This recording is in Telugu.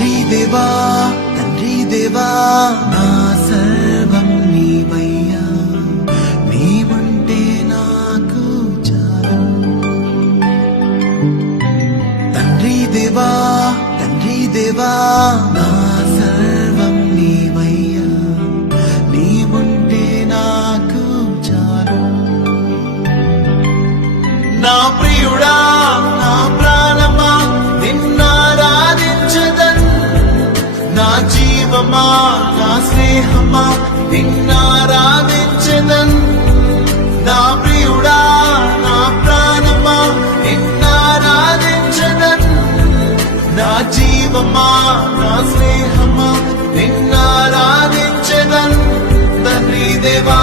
తండ్రి దేవా నా సర్వం నీవయ్యా, నీవుంటే నాకు చాలు. తండ్రి దేవా నా సర్వం నీవయ్యా, నీవుంటే నాకు చాలు. నా ప్రియుడా నా ప్రాణమా నిన్నారాధించదన్, నా జీవమా నా స్నేహమా నిన్నారాధించదన్. నా ప్రియుడా నా ప్రాణమా నిన్నారాధించదన్, నా జీవమా నా స్నేహమా నిన్నారాధించదన్. తండ్రి దేవా